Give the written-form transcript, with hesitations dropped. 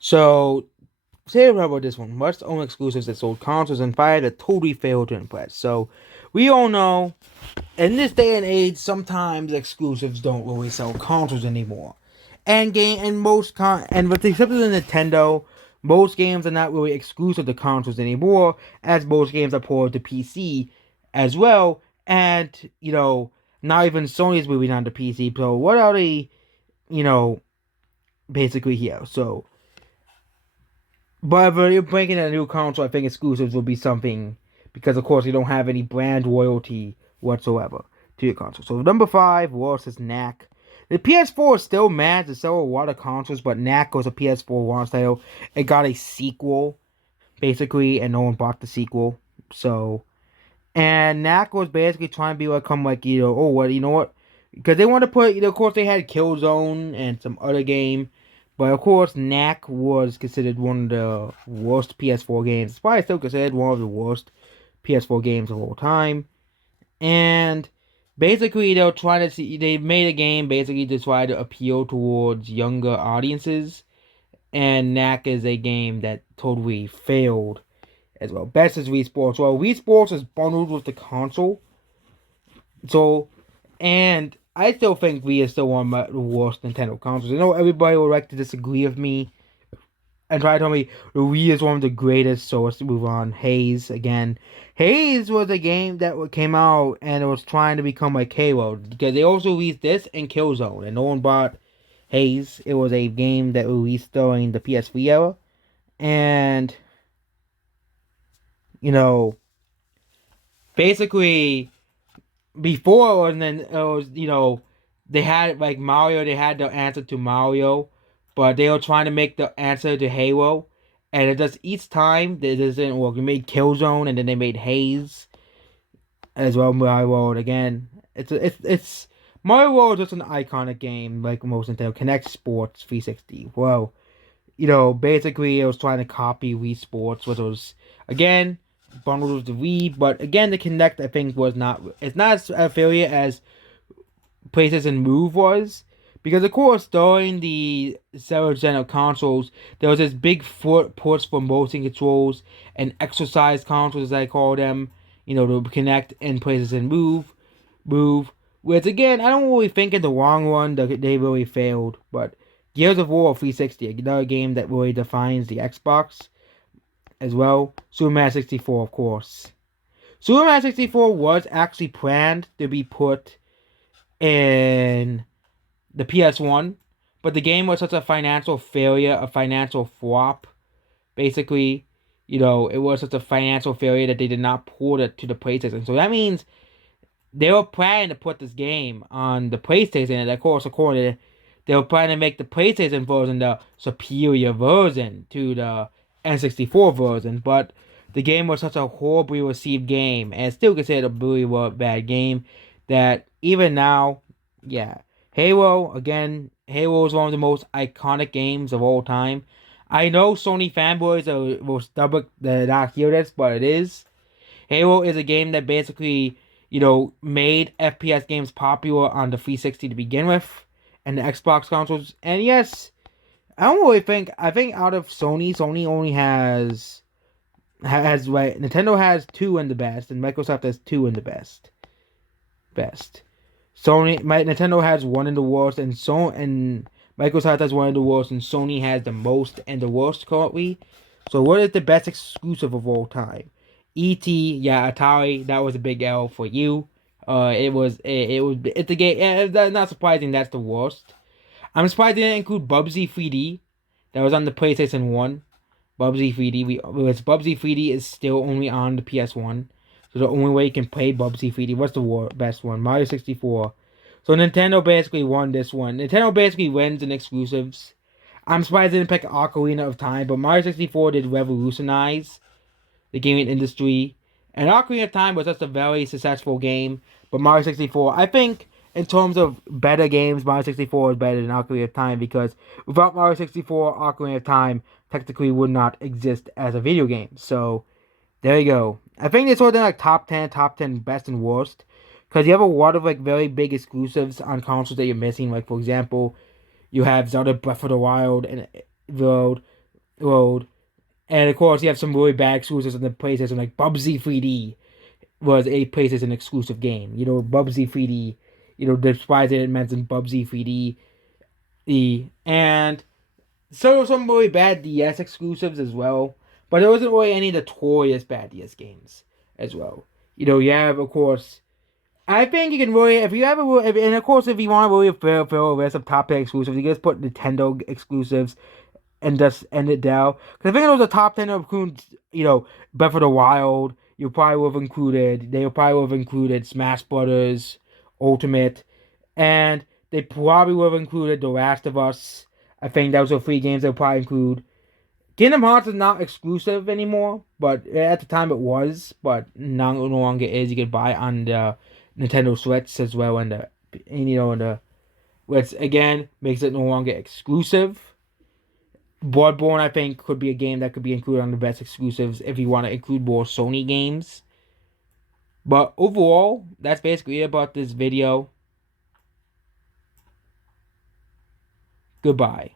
So, say about this one. Most own exclusives that sold consoles and fired that totally failed to impress. So, we all know in this day and age, sometimes exclusives don't really sell consoles anymore. And with the exception of Nintendo, most games are not really exclusive to consoles anymore, as most games are ported to PC as well. And not even Sony's moving on to PC. So what are they, you know, basically here? So, but if you're bringing a new console, I think exclusives will be something because, of course, you don't have any brand loyalty whatsoever to your console. So number five was this Knack. The PS4 still managed to sell a lot of consoles, but Knack was a PS4 launch title. It got a sequel, basically, and no one bought the sequel. So, and Knack was basically trying to be like, come like, oh, what, you know what? Because they want to put, of course, they had Killzone and some other game, but of course, Knack was considered one of the worst PS4 games. It's probably still considered one of the worst PS4 games of all time. And basically, they're trying to see, they made a game basically to try to appeal towards younger audiences. And Knack is a game that totally failed as well. Best is Wii Sports. Well, Wii Sports is bundled with the console. So, and I still think Wii is still one of the worst Nintendo consoles. I know everybody would like to disagree with me and try to tell me the Wii is one of the greatest. So let's move on. Haze again. Haze was a game that came out and it was trying to become like Halo because they also released this and Killzone, and no one bought Haze. It was a game that released during the PS3 era, and you know, basically before and then it was they had like Mario, they had the answer to Mario, but they were trying to make the answer to Halo, and it just each time it doesn't work. We made Killzone and then they made Haze as well. Mario World again. It's Mario World is just an iconic game like most Nintendo. Connect Sports 360. Well, basically it was trying to copy Wii Sports, which was again bundled with the Wii, but again the Connect I think was not. It's not as affiliate as PlayStation Move was, because of course during the several gen of consoles there was this big push for motion controls and exercise consoles as I call them. To Connect and PlayStation Move. Which again, I don't really think in the long run that they really failed, but Gears of War 360, another game that really defines the Xbox as well. Super Mario 64, of course. Super Mario 64 was actually planned to be put in the PS1, but the game was such a financial failure, a financial flop. Basically, it was such a financial failure that they did not port it to the PlayStation. So that means they were planning to put this game on the PlayStation, and of course, according to they were planning to make the PlayStation version the superior version to the N64 version, but the game was such a horribly received game, and it's still considered a really bad game, that even now, yeah, Halo, again, Halo is one of the most iconic games of all time. I know Sony fanboys will stubborn to not hear this, but it is. Halo is a game that basically, made FPS games popular on the 360 to begin with, and the Xbox consoles. And yes, I don't really think. I think out of Sony only has right. Nintendo has two in the best, and Microsoft has two in the best. Best. Nintendo has one in the worst, and Microsoft has one in the worst, and Sony has the most and the worst currently. So what is the best exclusive of all time? E.T. Yeah, Atari. That was a big L for you. It's a game. Yeah, not surprising. That's the worst. I'm surprised they didn't include Bubsy 3D. That was on the PlayStation 1. Bubsy 3D. Bubsy 3D is still only on the PS1. So the only way you can play Bubsy 3D. What's the best one? Mario 64. So Nintendo basically won this one. Nintendo basically wins in exclusives. I'm surprised they didn't pick Ocarina of Time, but Mario 64 did revolutionize the gaming industry. And Ocarina of Time was just a very successful game, but Mario 64, I think, in terms of better games, Mario 64 is better than Ocarina of Time, because without Mario 64, Ocarina of Time technically would not exist as a video game. So, there you go. I think it's sort of like top 10 best and worst, because you have a lot of like very big exclusives on consoles that you're missing. Like, for example, you have Zelda Breath of the Wild and World, road. And of course, you have some really bad exclusives on the PlayStation, like Bubsy 3D was a PlayStation exclusive game. Bubsy 3D. Despite it mentioned Bubsy 3D. And so some really bad DS exclusives as well. But there wasn't really any notorious bad DS games as well. You have, of course, I think you can really, if you have a, and of course, if you want to really fill a list of top 10 exclusives, you just put Nintendo exclusives and just end it down. Because I think it was the top 10 of, Breath of the Wild. You probably would have included, they probably would have included Smash Brothers Ultimate, and they probably would have included The Last of Us. I think those are 3 games they'll probably include. Kingdom Hearts is not exclusive anymore, but at the time it was, but now no longer is. You can buy it on the Nintendo Switch as well, which again makes it no longer exclusive. Bloodborne, I think, could be a game that could be included on the best exclusives if you want to include more Sony games. But overall, that's basically it about this video. Goodbye.